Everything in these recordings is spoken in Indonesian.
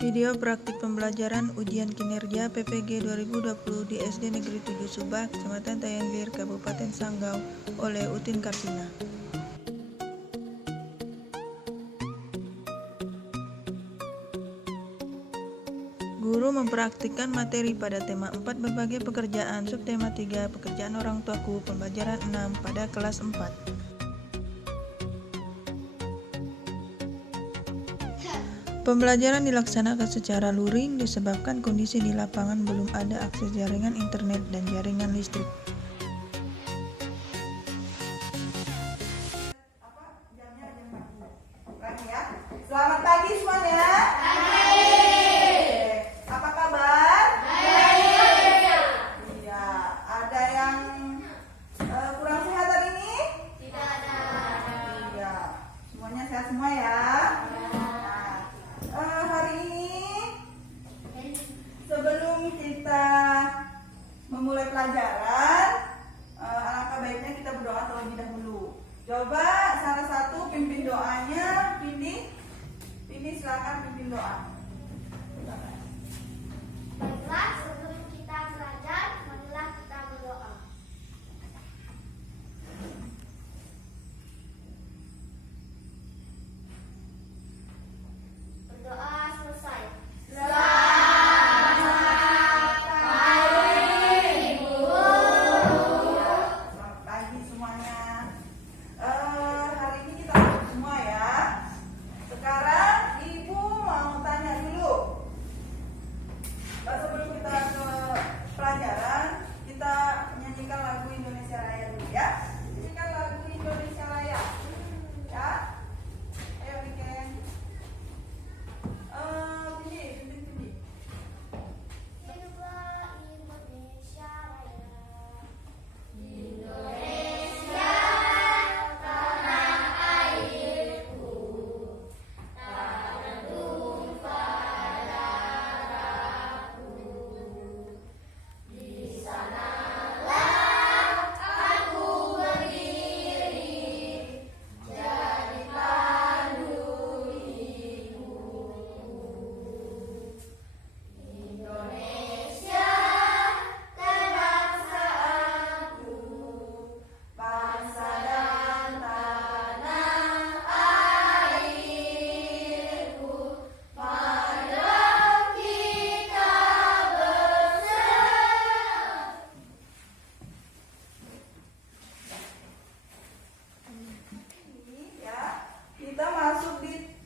Video praktik pembelajaran ujian kinerja PPG 2020 di SD Negeri 7 Subak, Kecamatan Tayanglir, Kabupaten Sanggau oleh Utin Karsina. Guru mempraktikkan materi pada tema 4 berbagai pekerjaan, subtema 3 pekerjaan orang tuaku, pembelajaran 6 pada kelas 4. Pembelajaran dilaksanakan secara luring disebabkan kondisi di lapangan belum ada akses jaringan internet dan jaringan listrik. Selamat pagi semuanya. Apa kabar? Iya. Ada yang kurang sehat hari ini? Tidak ada. Iya. Semuanya sehat semua ya. Hari ini sebelum kita memulai pelajaran, alangkah baiknya kita berdoa terlebih dahulu. Coba salah satu pimpin doanya, Pindi silakan pimpin doa. Baiklah, sebelum kita belajar, marilah kita berdoa. Berdoa selesai. Selamat pagi semuanya. Hari ini kita masuk semua ya. Sekarang Ibu mau tanya dulu. Sebelum kita ke pelajaran, kita nyanyikan lagu Indonesia Raya dulu ya. Nyanyikan lagu Indonesia Raya. Ya. Ayo bikin. Pindi. Hiduplah Indonesia Raya. Bangsa dan tanah airku, marilah kita bersatu. Ini ya, kita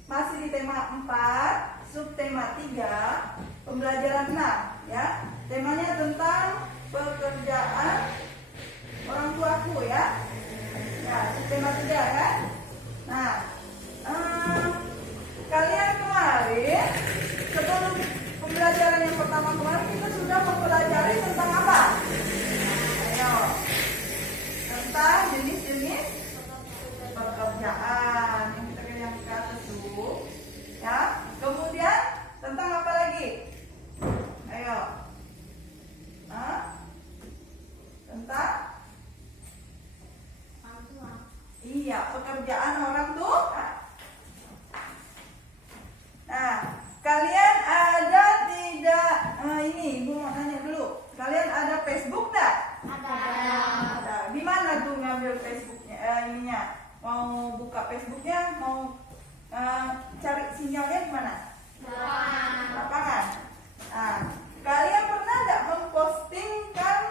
masih di tema 4, subtema 3, pembelajaran 6 ya. Temanya tentang pekerjaan orang tuaku ya. Ya, subtema 3 kan. Nah, kalian kemarin sebelum pembelajaran yang pertama kemarin kita sudah mempelajari tentang apa? Ayo. Tentang jenis-jenis pekerjaan yang kita yang ke atas dulu. Ya. Kemudian tentang apa lagi? Ayo. Tentang iya, pekerjaan orang tua. Nah, kalian ada tidak? Ini Ibu mau tanya dulu. Kalian ada Facebook enggak? Ada. Di mana tuh ngambil Facebooknya? Ininya. Mau buka Facebooknya? Mau cari sinyalnya di mana? Lapangan. Nah, kalian pernah nggak mempostingkan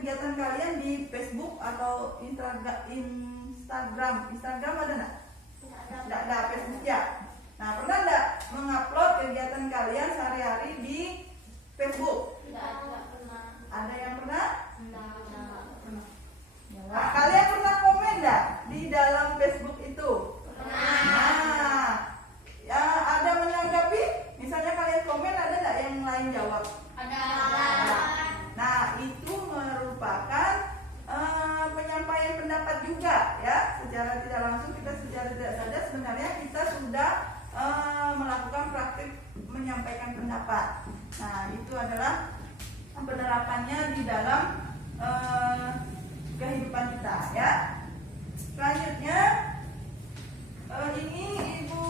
kegiatan kalian di Facebook atau Instagram? Instagram ada nggak? Nggak ada. Facebook ya. Nah, pernah nggak mengupload kegiatan kalian sehari-hari di Facebook? Ada yang pernah? Nah, kalian pernah komen nggak di dalam Facebook itu? Nah, ya ada menanggapi? Misalnya kalian komen, ada nggak yang lain jawab? Nah, itu merupakan penyampaian pendapat juga ya. Secara tidak langsung secara tidak sadar sebenarnya kita sudah melakukan praktik menyampaikan pendapat. Nah, itu adalah penerapannya di dalam kehidupan kita ya. Selanjutnya ini Ibu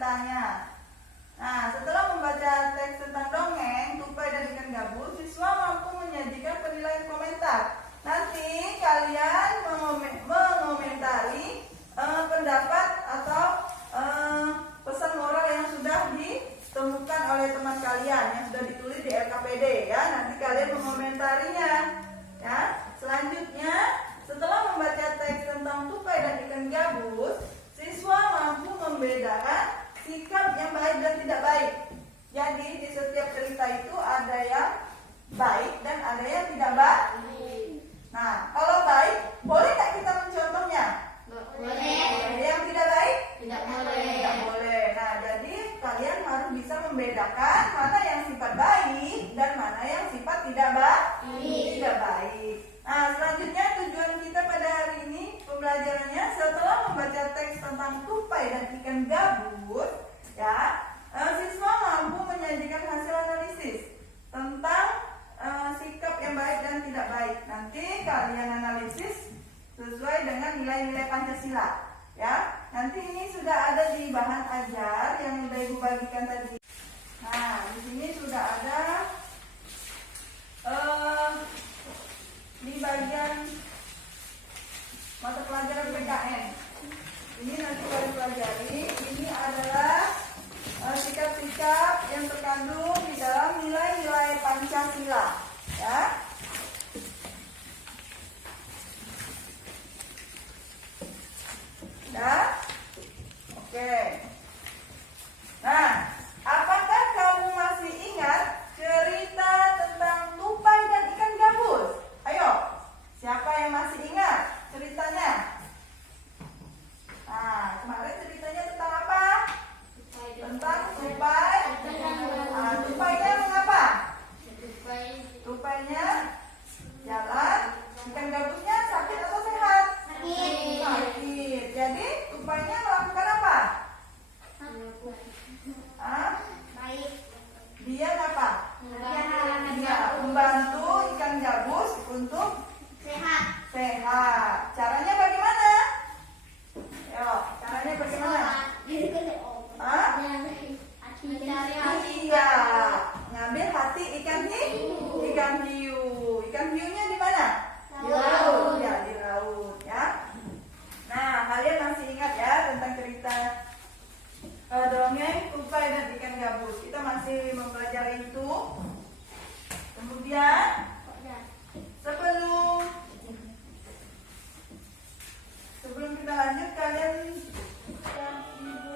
ceritanya. Nah, setelah membaca teks tentang dongeng, tupai dan ikan gabus, siswa mampu menyajikan penilaian komentar. Nanti kalian mengomentari pendapat atau pesan moral yang sudah ditemukan oleh teman kalian, yang sudah ditulis di LKPD ya. Nanti kalian mengomentarinya. Ya. Selanjutnya, setelah membaca teks tentang tupai dan ikan gabus, siswa mampu membedakan sikap yang baik dan tidak baik. Jadi di setiap cerita itu ada yang baik dan ada yang tidak baik. Nah, kalau baik, boleh tak kita mencontohnya? Boleh. Yang tidak baik? Tidak boleh. Tidak boleh. Nah, jadi kalian harus bisa membedakan mana yang sifat baik dan mana yang sifat tidak baik. Tidak baik. Nah, selanjutnya tujuan kita pada hari ini pembelajarannya setelah membaca teks tentang tupai dan ikan gabus, ya, siswa mampu menyajikan hasil analisis tentang sikap yang baik dan tidak baik. Nanti kalian analisis sesuai dengan nilai-nilai Pancasila. Ya, nanti ini sudah ada di bahan ajar yang sudah Ibu bagikan tadi. Nah, di sini sudah ada di bagian mata pelajaran PKN. Ini nanti kalian pelajari. Ini adalah sikap-sikap yang terkandung di dalam nilai-nilai Pancasila. Ya. Sudah? Oke. Nah, apakah kamu masih ingat cerita tentang tupai dan ikan gabus? Ayo, siapa yang masih ingat ceritanya? Nah, kemarin ceritanya tentang apa? Tentang tupai. Tupainya mengapa? Tupainya jalan, ikan gabusnya sakit atau sehat? Sakit. Jadi tupainya melakukan apa? Dia apa? Dia membantu ikan gabus untuk sehat. Caranya bagaimana? Yo, caranya bagaimana? Iya, ngambil hati ikan hiu. Ikan hiunya di mana? Di laut. Ya, di laut ya. Nah, kalian masih ingat ya tentang cerita dongeng tupai dan ikan gabus. Kita masih mempelajari itu. Kemudian sebelum kita lanjut, kalian Ibu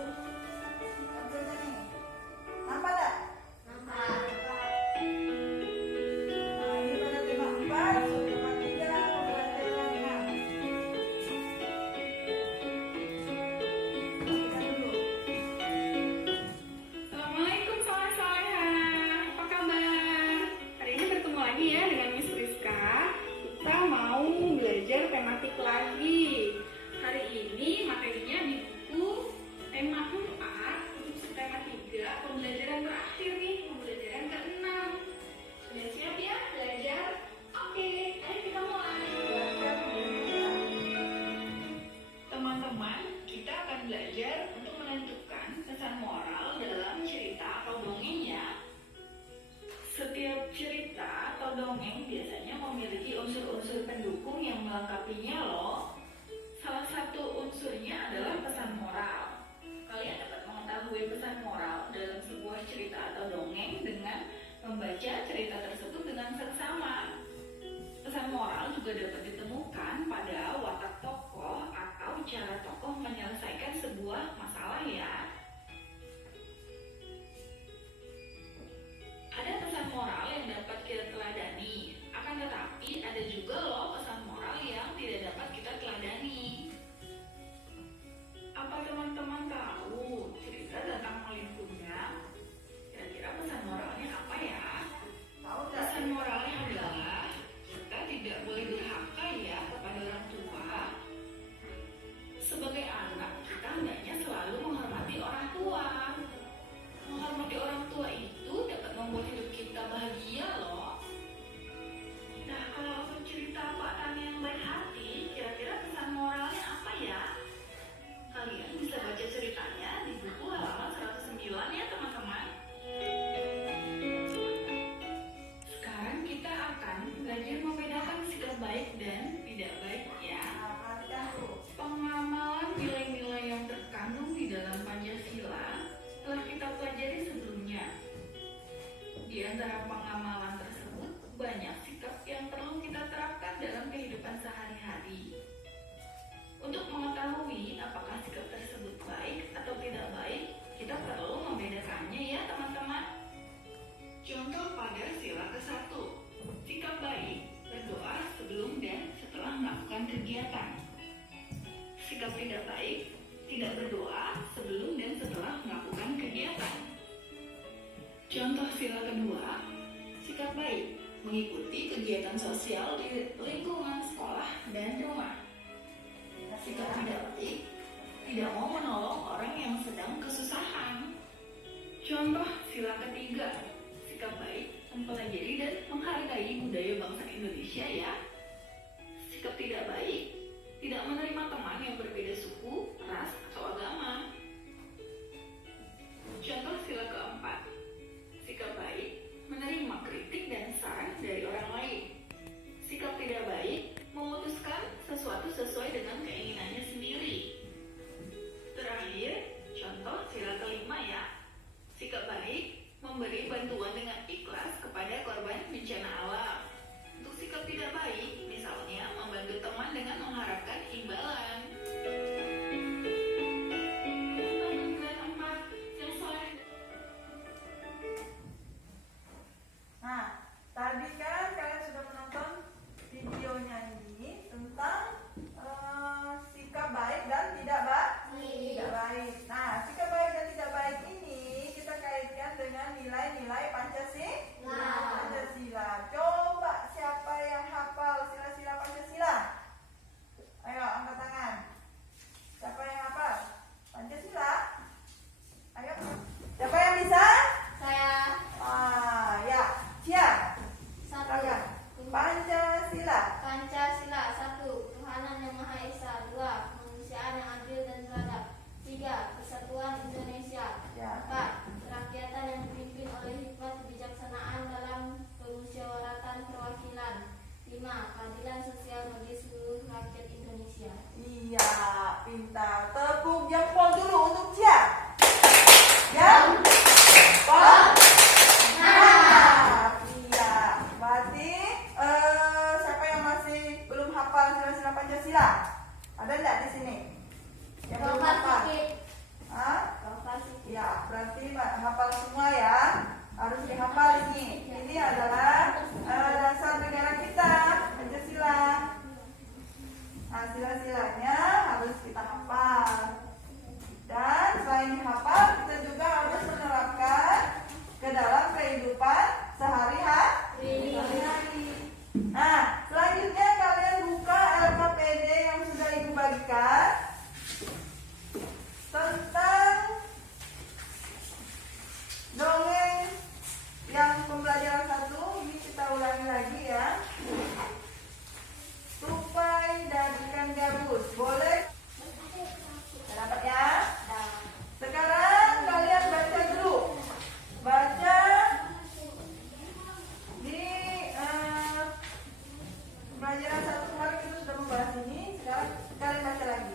ambilnya nih. Nampak tak? Nah, ini pada tema 4, tema 3, pembelajaran 6. Kita dulu. Assalamualaikum soleha. Apa kabar? Hari ini bertemu lagi ya dengan Miss Rizka. Kita mau belajar tematik lagi. Hari ini materinya di buku tema 4 untuk tema 3, pembelajaran terakhir nih, pembelajaran ke-6. Sudah siap ya belajar? Oke, ayo kita mulai. Teman-teman, kita akan belajar untuk menentukan pesan moral dalam cerita atau dongeng ya. Setiap cerita atau dongeng biasanya memiliki unsur-unsur pendukung yang melengkapinya loh. Salah satu unsurnya adalah pesan moral. Kalian dapat mengetahui pesan moral dalam sebuah cerita atau dongeng dengan membaca cerita tersebut dengan seksama. Pesan moral juga dapat ditemukan pada watak tokoh atau cara tokoh menyelesaikan sebuah masalah ya. Ada pesan moral yang dapat kita teladani, akan tetapi ada juga loh pesan moral yang tidak dapat kita Sikap tidak baik, tidak berdoa sebelum dan setelah melakukan kegiatan. Contoh sila kedua, sikap baik, mengikuti kegiatan sosial di lingkungan sekolah dan rumah. Sikap tidak baik, tidak mau menolong orang yang sedang kesusahan. Contoh sila ketiga, sikap baik, mempelajari dan menghargai budaya bangsa Indonesia ya. Sikap tidak baik, tidak menerima teman yang berbeda suku, ras, atau agama. Contoh sila keempat, sikap baik, menerima kritik dan saran dari orang lain. Sikap tidak baik, memutuskan sesuatu sesuai dengan keinginannya sendiri. Terakhir, contoh sila kelima ya. Sikap baik, memberi bantuan dengan ikhlas kepada korban bencana alam. Untuk sikap tidak baik, misalnya membantu teman dengan mengharapkan imbalan. Nah, tadi kan kalian sudah menonton videonya ini tentang sikap baik dan tidak baik. Nah, sikap baik dan tidak baik ini kita kaitkan dengan nilai-nilai Pancasila. Coba siapa yang hafal sila-sila Pancasila? Ayo angkat tangan. Siapa yang hafal Pancasila? Ayo. Siapa yang bisa? Saya. Ya. Siap. Satu. Kalian. Pancasila. Pancasila. 1. Ketuhanan yang Maha Esa. 2. Kemanusiaan yang adil dan beradab. 3. Persatuan Indonesia. Ya. 4. Kerakyatan yang dipimpin oleh hikmat kebijaksanaan dalam permusyawaratan perwakilan. 5. Keadilan sosial bagi seluruh rakyat Indonesia. Iya, pintar. Tepuk jempol dulu untuk Cia. Jempol. Nah, iya. Berarti siapa yang masih belum hafal sila-sila Pancasila? Ada enggak di sini? Yang belum hafal? Hah? Ya, berarti hafal semua ya. Harus dihafal ini. Ini adalah dasar negara kita, Pancasila. Nah, sila-silanya harus kita hafal. Dan selain dihafal, kita juga harus menerapkan ke dalam kehidupan sehari-hari. Nah, selanjutnya kalian buka LKPD yang sudah Ibu bagikan tentang dongeng yang pembelajaran 1. Ini kita ulangi lagi ya. Tupai dan ikan gabus. Boleh? Sudah dapat ya? Sekarang kalian baca dulu. Baca di pembelajaran 1 kemarin kita sudah membahas ini. Sekarang kalian baca lagi.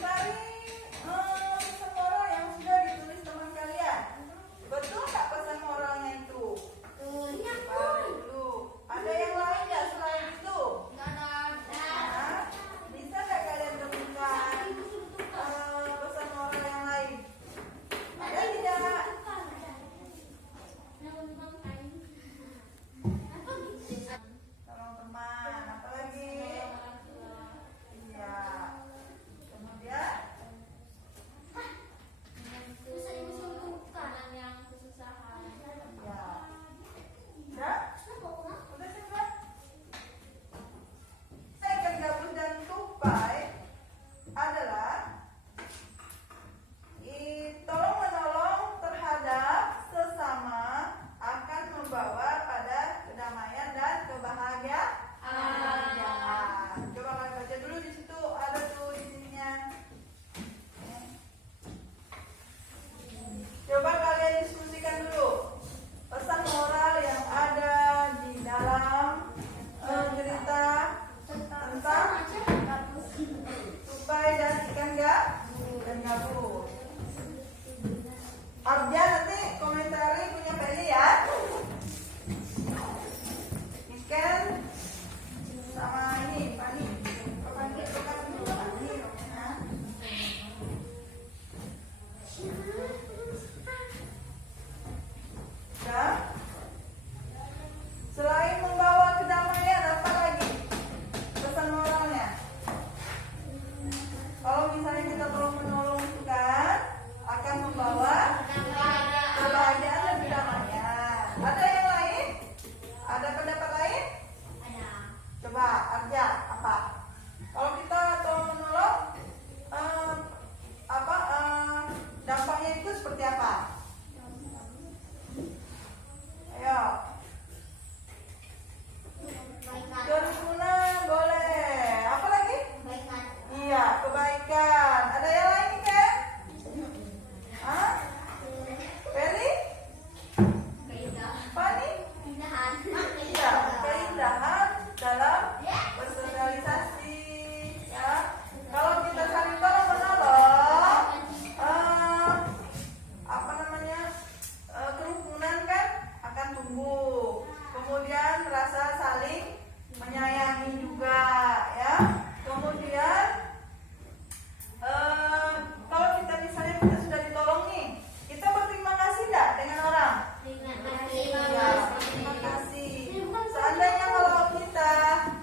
Komentari pesan moral yang sudah ditulis teman kalian. Betul nggak pesan moralnya itu? Dulu. Ada yang lain nggak selain itu? Nah, bisa nggak kalian temukan pesan moral yang lain? Ada tidak? Tolong teman. Apa lagi? Iya. Kemudian Kanan yang kesusahan. ya. Udah? Udah semua? Ikan gabus dan tupai adalah tolong menolong terhadap sesama akan membawa pada kedamaian dan kebahagiaan. Coba kalian baca dulu di situ, ada tuh di sininya. Coba kalian diskusikan dulu pesan moral yang ada di dalam cerita tentang tupai dan ikan gabus. Abja nanti komentari punya Feli ya. Ikan sama ini Fani. Fani Romena. Dan selain membawa kedamaian, apa lagi pesan moralnya? Kalau misalnya kita tolong menolong itu kan akan membawa kebahagiaan dan kedamaian. Ada yang lain? Ada pendapat lain? Coba Arja, apa? Kalau kita tolong menolong, dampaknya itu seperti apa? Ayo. Kerukunan boleh. Apa lagi? Iya, kebaikan. Ada yang lain kan? Hah? Feli? Fani? Iya, keindahan dalam bersosialisasi. Ya, kalau kita saling tolong menolong, kerukunan kan akan tumbuh. Kemudian rasa saling menyayangi juga, ya. Kemudian kalau kita misalnya kita sudah ditolong nih, kita berterima kasih nggak dengan orang? Ya, terima kasih. Seandainya kalau kita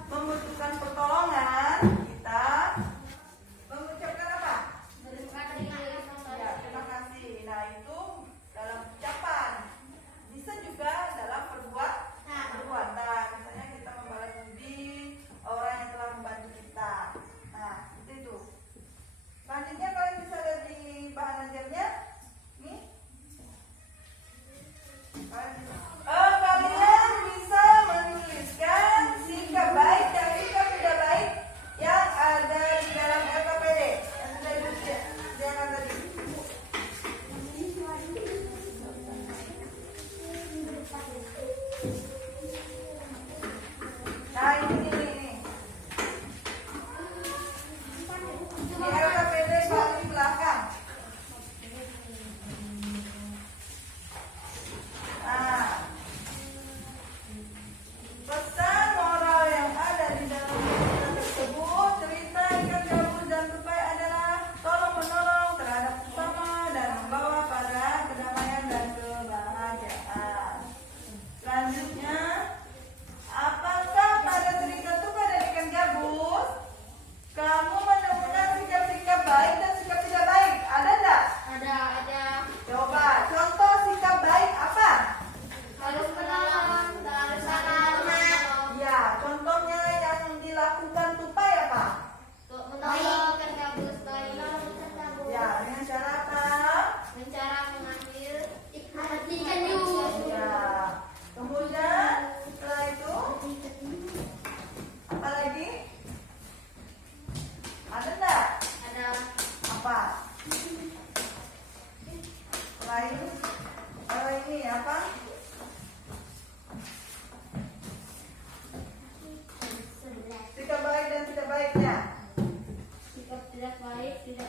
membutuhkan pertolongan, kita mengucapkan apa? Ya, terima kasih. Nah, itu dalam ucapan. Bisa juga dalam perbuatan. Misalnya kita membalas budi orang yang telah membantu kita. Nah, itu. Selanjutnya kalian bisa lihat di bahan ajarnya. Nih. Kalian bisa menuliskan sikap baik dan sikap tidak baik yang ada di dalam LKPD yang sudah ibu sediakan tadi. Nah, ini. Di LKPD paling belakang. Nah, pesan moral yang ada di dalam cerita tersebut, cerita ikan gabus dan tupai adalah tolong menolong terhadap sesama dan membawa pada kedamaian dan kebahagiaan. Selanjutnya, apakah pada cerita tupai dan ikan gabus kamu menemukan sikap-sikap baik dan sikap tidak baik? Ada enggak? Ada. Coba contoh sikap baik apa? Harus menolong, harus salah. Ya, contohnya yang dilakukan tupai apa? Menolong ikan gabus baik. Ya, dengan cara apa? Dengan cara mengambil ikan gabus. Ya. Kemudian setelah itu apa lagi? Ada enggak? Ada. Apa? Selain ini apa? Sikap baik dan tidak baiknya. Sikap tidak baik, tidak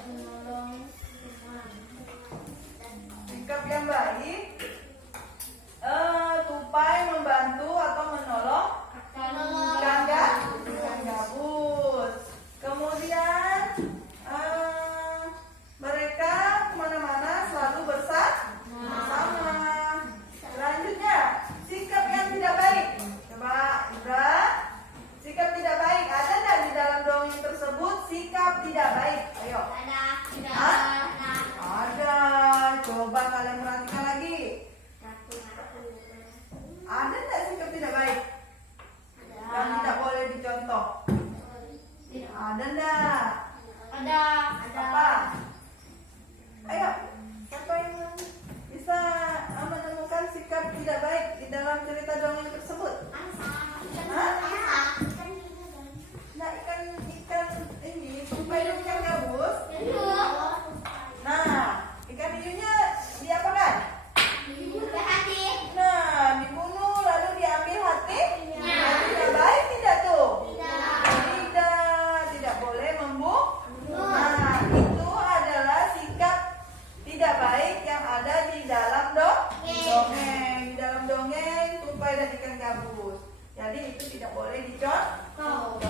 tidak boleh dicontoh.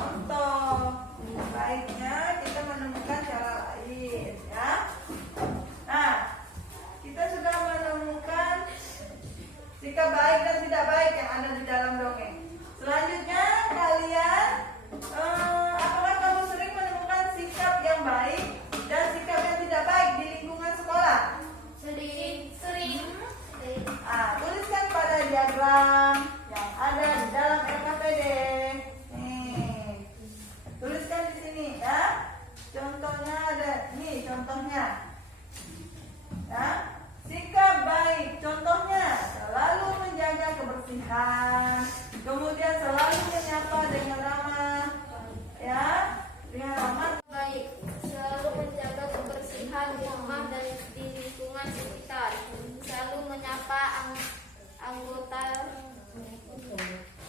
Baiknya kita menemukan cara lain, ya. Nah, kita sudah menemukan sikap baik dan tidak baik yang ada di dalam dongeng. Selanjutnya kalian, apakah kamu sering menemukan sikap yang baik dan sikap yang tidak baik di lingkungan sekolah? Sering. Tuliskan pada diagram yang ada di dalam LKPD. Nih, tuliskan di sini ya. Contohnya ada, nih contohnya. Ya, sikap baik. Contohnya selalu menjaga kebersihan, kemudian selalu menyapa dengan ramah, ya, dengan ramah. Baik, selalu menjaga kebersihan di rumah dan di lingkungan sekitar. Selalu menyapa anggota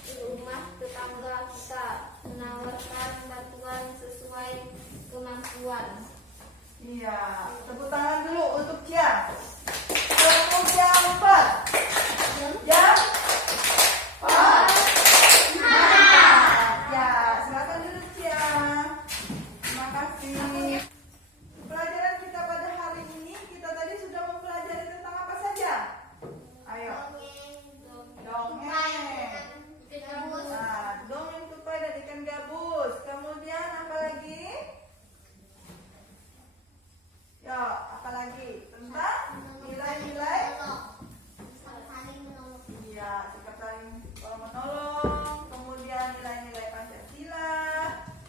rumah tetangga kita. Menawarkan bantuan sesuai kemampuan. Iya, tepuk tangan dulu untuk Cia. Kemudian 4. Jam 4. Ya, silakan duduk Cia. Terima kasih. Pelajaran kita pada hari ini, kita tadi sudah mempelajari tentang apa saja? Ayo. Dongeng. Nah, dongeng tupai dan ikan gabus. Kemudian apa lagi? Ya, apa lagi? Tentang nilai-nilai. Iya, sikap saling menolong. Kemudian nilai-nilai Pancasila.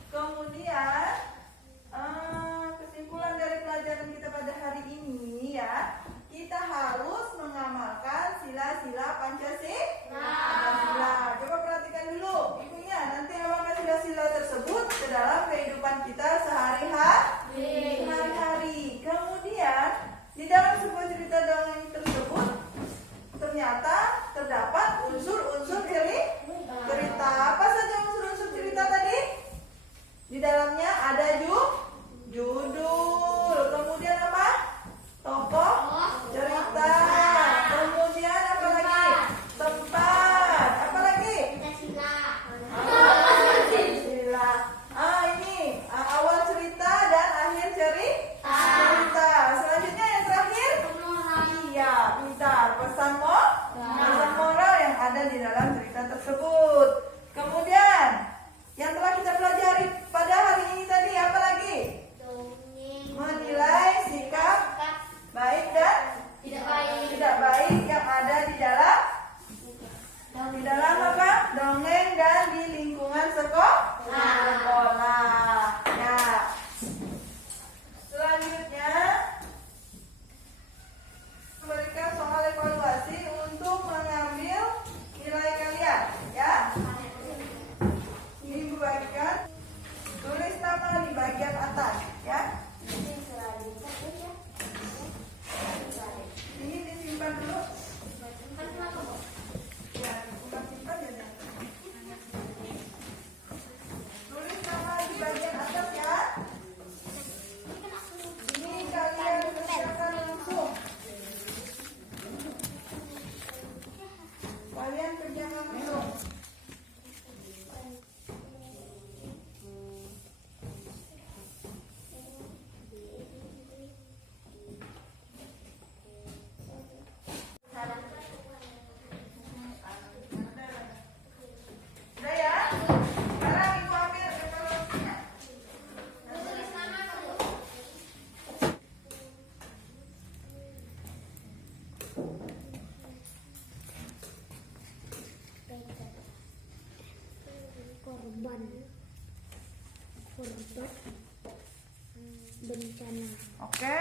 Kemudian kesimpulan dari pelajaran kita pada hari ini ya, kita harus mengamalkan sila-sila Pancasila. Coba perhatikan dulu ibunya, nanti amalkan sila-sila tersebut ke dalam kehidupan kita sehari-hari. Kemudian di dalam sebuah cerita dongeng tersebut ternyata terdapat unsur-unsur cerita. Apa saja unsur-unsur cerita tadi? Di dalamnya ada judul, kemudian apa? Tokoh cerita, kemudian apa lagi? Tempat, apa lagi? Sila. Ini awal cerita dan akhir cerita. Selanjutnya yang terakhir? Iya, pintar. Pesan moral yang ada di dalam cerita tersebut. Kemudian yang telah kita pelajari pada hari ini tadi apa lagi? Menilai sikap baik dan tidak baik yang ada di dalam apa? Dongeng dan di lingkungan sekolah. Ya. Selanjutnya memberikan soal evaluasi untuk mengambil nilai kalian, ya. Ini dibagikan, tulis nama di bagian atas, ya. Ini disimpan dulu. Ya, simpan ya. Tulis nama di bagian atas ya. Ini kalian kerjakan langsung. Kalian kerjakan langsung. Udah ya? Sekarang ibu ambil evaluasinya. korban bencana. Oke.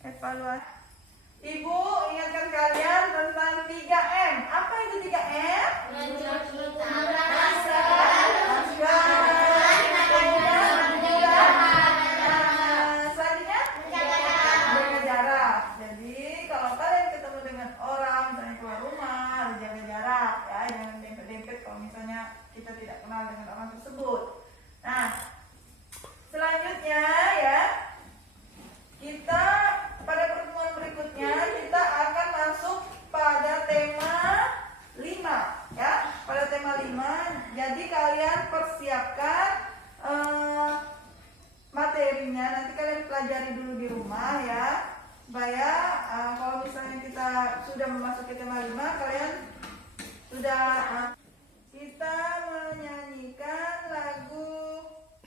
Evaluasi. Ibu ingatkan kalian tentang 3M. Apa itu 3M? Selanjutnya jaga jarak. Jadi kalau kalian ketemu dengan orang, misalnya keluar rumah, harus jaga jarak ya, jangan dempet-dempet kalau misalnya kita tidak kenal dengan orang tersebut. Nah, selanjutnya ya, kita pada pertemuan berikutnya kita akan masuk pada tema 5 ya. Pada tema 5 jadi kalian persiapkan materinya, nanti kalian pelajari dulu di rumah ya, supaya kalau misalnya kita sudah memasuki tema 5, kalian sudah kita menyanyikan lagu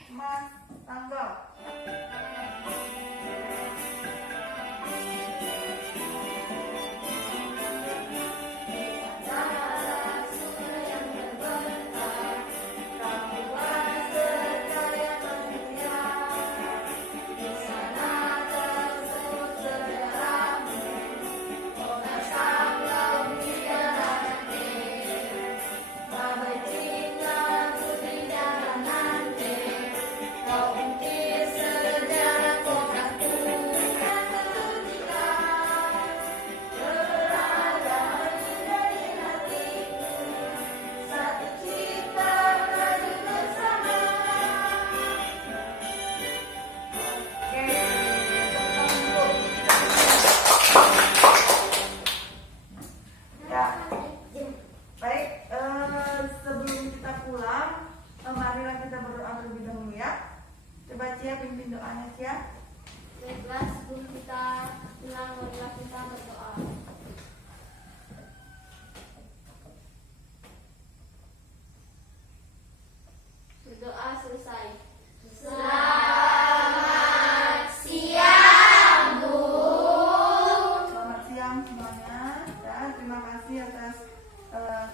Mas Tanggal. Pimpin doanya ya. Baiklah, sebelum kita pulang, marilah kita berdoa. Berdoa selesai. Selamat siang, Bu. Selamat siang semuanya. Ya, terima kasih atas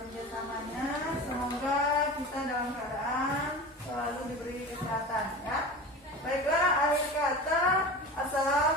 kerjasamanya. Semoga kita dalam keadaan selalu diberi kesehatan ya. Baiklah, akhir kata, assalamualaikum.